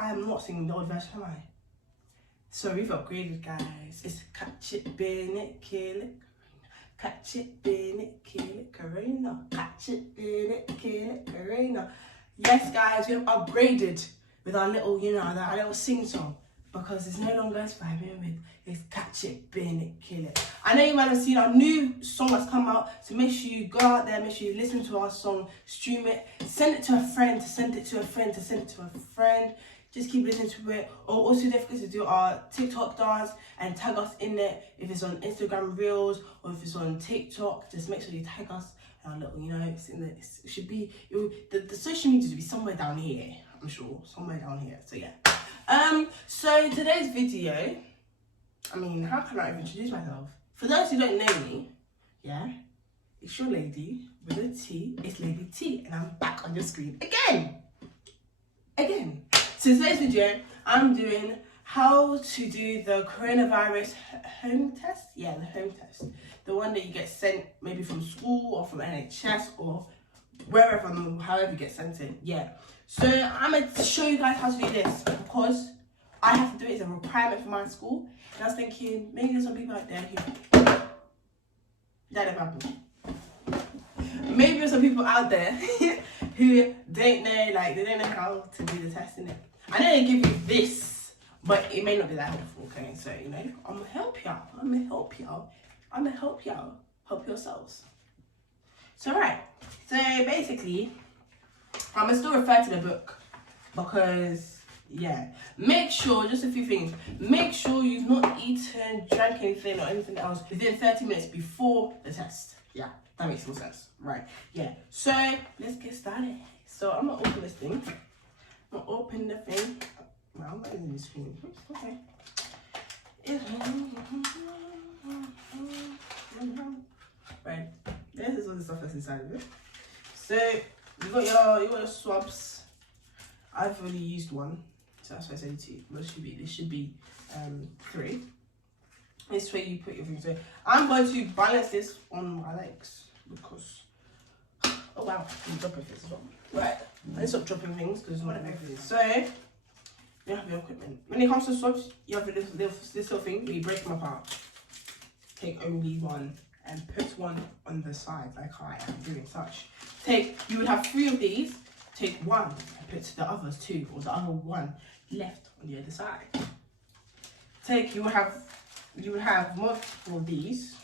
I am not singing the old version, am I? So we've upgraded, guys. It's catch it, bin it, kill it. Catch it, bin it, kill it, Corona. Catch it, bin it, kill it, Corona. Yes, guys, we have upgraded with our little, you know, our little sing song. Because it's no longer vibing with, it's catch it, bin it, kill it. I know you might have seen our new song that's come out, so make sure you go out there, make sure you listen to our song, stream it, send it to a friend, to send it to a friend, to send it to a friend. Just keep listening to it. Or also don't forget to do our TikTok dance and tag us in it. If it's on Instagram Reels or if it's on TikTok, just make sure you tag us. And our little, you know, it's in the, it should be, the social media should be somewhere down here, I'm sure, somewhere down here. So yeah. So today's video, I mean, how can I even introduce myself? For those who don't know me, yeah, it's your lady with a T, it's Lady T, and I'm back on your screen again. So today's video, I'm doing how to do the coronavirus home test. Yeah, the home test. The one that you get sent maybe from school or from NHS or wherever, however you get sent in. Yeah. So I'm going to show you guys how to do this because I have to do it as a requirement for my school. And I was thinking, maybe there's some people out there who... That never happened. Maybe there's some people out there who don't know, like, they don't know how to do the test, innit? I know they give you this, but it may not be that helpful, okay? So, you know, I'm going to help y'all. Help yourselves. So, right. So, basically... I'm going to still refer to the book because, yeah, make sure, just a few things, make sure you've not eaten, drank anything or anything else within 30 minutes before the test. Yeah, that makes more sense. Right, yeah. So, let's get started. So, I'm going to open this thing. I'm going to open the thing. Well, I'm not using the screen. Okay. Right, this is all the stuff that's inside of it. So, you got your swabs. I've already used one, so that's why I said 2. But this should be 3. This way you put your things. So I'm going to balance this on my legs because oh wow, I'm dropping things as well. Right, I need to stop dropping things because it's not everything. So you have your equipment. When it comes to swabs, you have this little thing where you break them apart. Take only one and put one on the side like I am doing such. You would have 3 of these, take 1 and put the others 2 or the other 1 left on the other side. You would have multiple of these,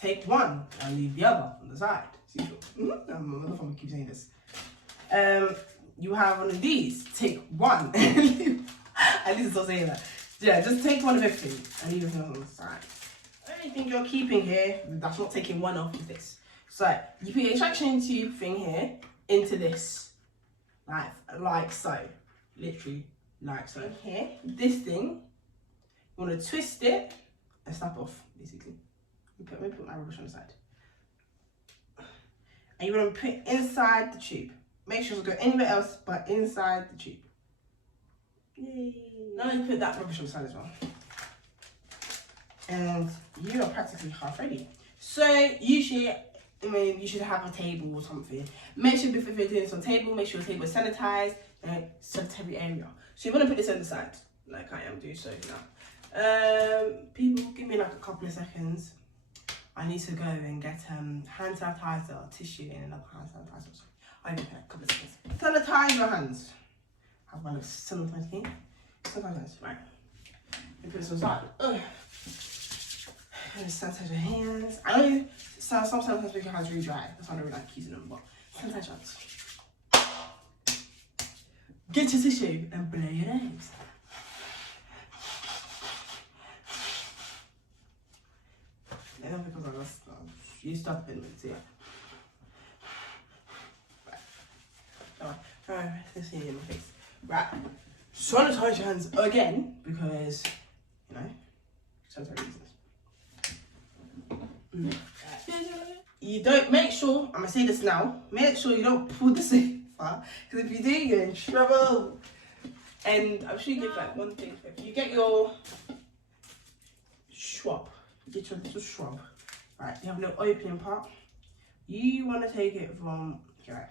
take 1 and leave the other on the side. See, I'm keep saying this. You have one of these, take 1 and leave, at least I'll say that. Yeah, just take 1 of everything and leave everything on the side. Anything you're keeping here, that's not taking 1 off of this. So you put your extraction tube thing here into this, like so, literally like so. Here, this thing, you want to twist it and snap off, basically. Let me put my rubbish on the side. And you want to put inside the tube. Make sure to go anywhere else but inside the tube. Yay! Now you put that rubbish on the side as well. And you are practically half ready. So usually, I mean, you should have a table or something. Make sure before you're doing this on table, make sure your table is sanitized, sanitary area. So you want to put this on the side, like I am doing so now. People, give me like a couple of seconds. I need to go and get hand sanitizer, tissue, and another hand sanitizer. I'll be back a couple of seconds. Sanitize your hands. Have one of sanitizer. Sanitize, right. And put this on the side. And sanitize your hands. I know sometimes make your hands really dry. That's why I don't really like using them, but sanitize your hands. Get your tissue and blow your nose. Yeah, because I lost you stop it, yeah. Right. Let's see in my face. Right. Sanitize your hands again because, you know, sanitary reasons. You don't, make sure, I'm gonna say this now, make sure you don't pull the sofa, because if you do, you're in trouble. And I'm sure you give like one thing. If you get your swab, get your little swab, right, you have a little opening part. You want to take it from, okay, right.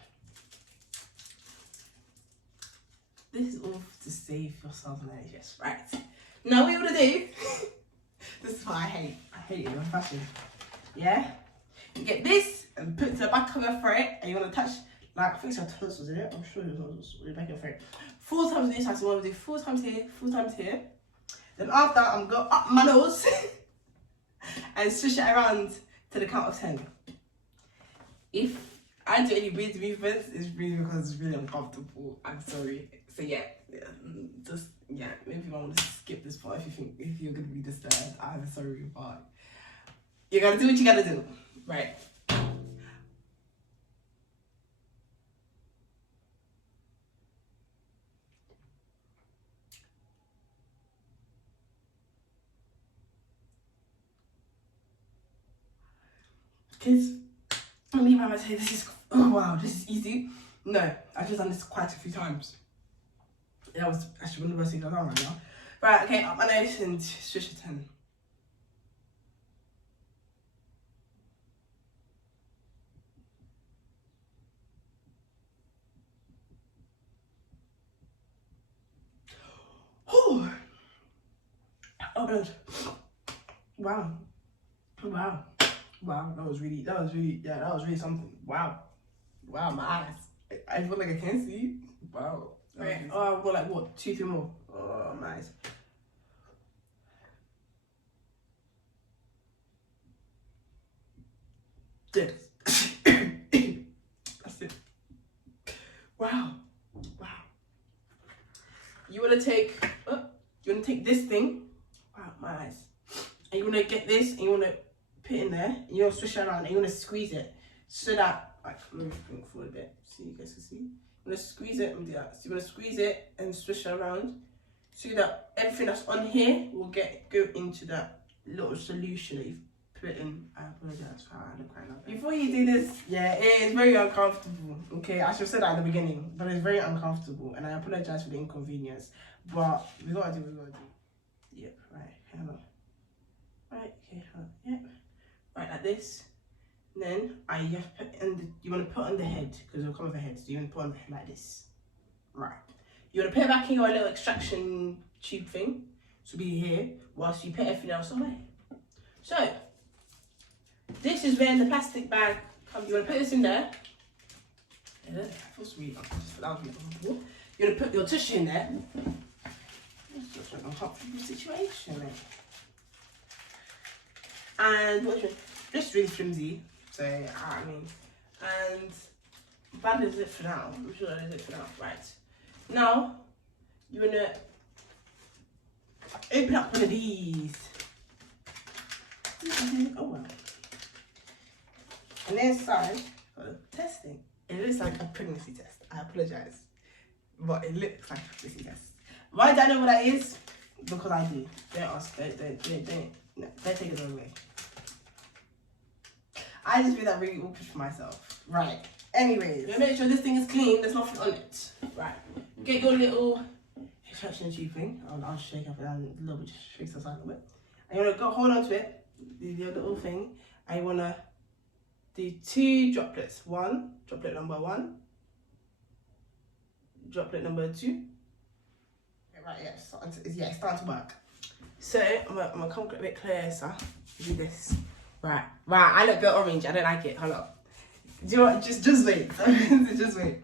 this is all to save yourself an NHS, right? Now what you want to do, this is what I hate it in fashion, yeah? You get this and put it to the back of your throat, and you want to touch, like, I think it's your tonsils, isn't it? I'm sure it's tonsils, the back of your throat. 4 times on this side, so I'm going to do 4 times here, 4 times here. Then after, I'm going to go up my nose and swish it around to the count of 10. If I do any weird movements, it's really because it's really uncomfortable. I'm sorry. So yeah, maybe I want to skip this part if you're gonna be disturbed. I'm sorry, but you gotta do what you gotta do, right? Kids, me might say this is, oh wow, this is easy. No, I've just done this quite a few times. That was actually one of the worst things I've done right now. Right, okay, up my nose and swish a 10. Oh, good. Wow. Wow. Wow, that was really something. Wow, my eyes. I feel like I can see. Wow. Right. Oh, I've got like what, 2, 3 more. Oh, nice. Yes. That's it. Wow. You wanna take this thing. Wow, my eyes. And you wanna get this, and you wanna put it in there, and you wanna swish it around, and you wanna squeeze it so that, like, let me bring it forward a bit so you guys can see. You wanna squeeze it and do that. So you wanna squeeze it and swish it around so that everything that's on here will go into that little solution that you've put in. I apologize for how I look right now. Before you do this, yeah, it is very uncomfortable. Okay, I should have said that at the beginning, but it's very uncomfortable, and I apologize for the inconvenience. But we gotta do what we gotta do. Yep, right, hang on. Right, okay, yep. Right, like this. And then you want to put on the head, because it'll come with a head, so you want to put on the head like this. Right. You want to put it back in your little extraction tube thing, so be here, whilst you put everything else away. So, this is where the plastic bag comes. You want to put this in there. Yeah, that was really uncomfortable. You want to put your tissue in there. It's such an uncomfortable situation, mate. And what's just really flimsy, so I mean, and that is it for now. I'm sure that is it for now. Right, now you wanna open up one of these. Oh wow! And inside, testing. It looks like a pregnancy test. I apologize, but it looks like a pregnancy test. Why do I know what that is? Because I do. Don't ask. Don't take it the wrong way. I just feel that really awkward for myself. Right. Anyways, you make sure this thing is clean. There's nothing on it. Right. Get your little extraction tube thing. I'll shake up and down a little bit, just shake it aside a little bit. And you wanna hold on to it, do your little thing, and you wanna do 2 droplets. Droplet number 1. Droplet number 2. Right. Yeah, it's starting to work. So I'm gonna come a bit closer. Do this. Right, I look a bit orange. I don't like it. Hold up. Do you know what? Just wait. Just wait.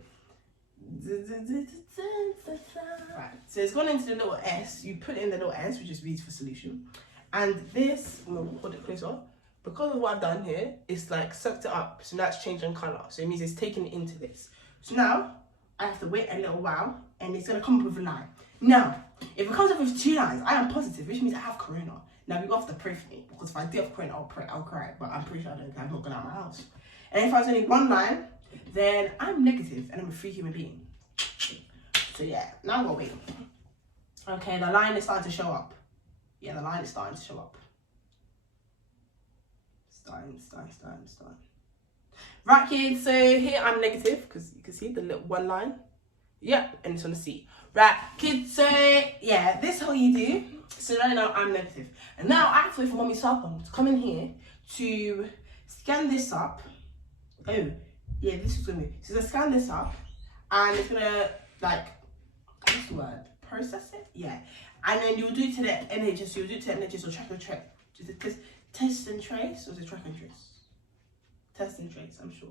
Right, so it's gone into the little S. You put in the little S, which is V for solution. And this, I'm gonna hold it closer. Because of what I've done here, it's like sucked it up. So now it's changing colour. So it means it's taking it into this. So now I have to wait a little while, and it's gonna come up with a line. Now, if it comes up with 2 lines, I am positive, which means I have corona. Now, you have to pray for me, because if I do have corona, I'll cry, but I'm pretty sure I'm not going out of my house. And if I was only 1 line, then I'm negative, and I'm a free human being. So yeah, now I'm gonna wait. Okay, the line is starting to show up. Yeah, the line is starting to show up. Starting. Right, kids, so here I'm negative, because you can see the little 1 line. Yep, and it's on the C. Right, kids, so yeah, this is how you do. So right now I'm negative. And now I have to wait for Mommy Sarpong to come in here to scan this up. Oh, yeah, this is gonna be. So to scan this up, and it's gonna, like, word? Process it? Yeah. And then you'll do it to the NHS. You'll do it to the NHS or track and trace. Is it test and trace? Or is it track and trace? Test and trace, I'm sure.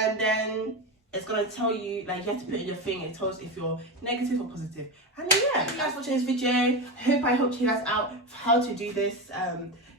And then it's going to tell you, like, you have to put in your thing. It tells if you're negative or positive. And then, yeah, thank you guys for watching this video. I hope you guys out for how to do this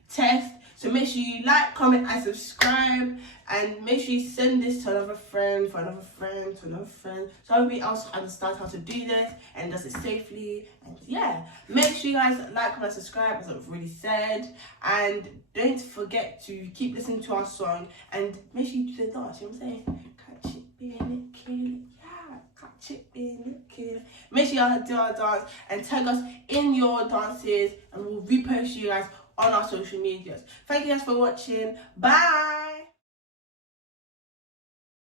test. So make sure you like, comment, and subscribe. And make sure you send this to another friend, for another friend, to another friend. So everybody else understands how to do this and does it safely. And yeah, make sure you guys like, comment, subscribe, as I've already said. And don't forget to keep listening to our song. And make sure you do the dance, you know what I'm saying? Catch it, being it, kill it. Yeah, catch it, being it, kill it. Make sure y'all do our dance and tag us in your dances. And we'll repost you guys on our social medias. Thank you guys for watching. Bye.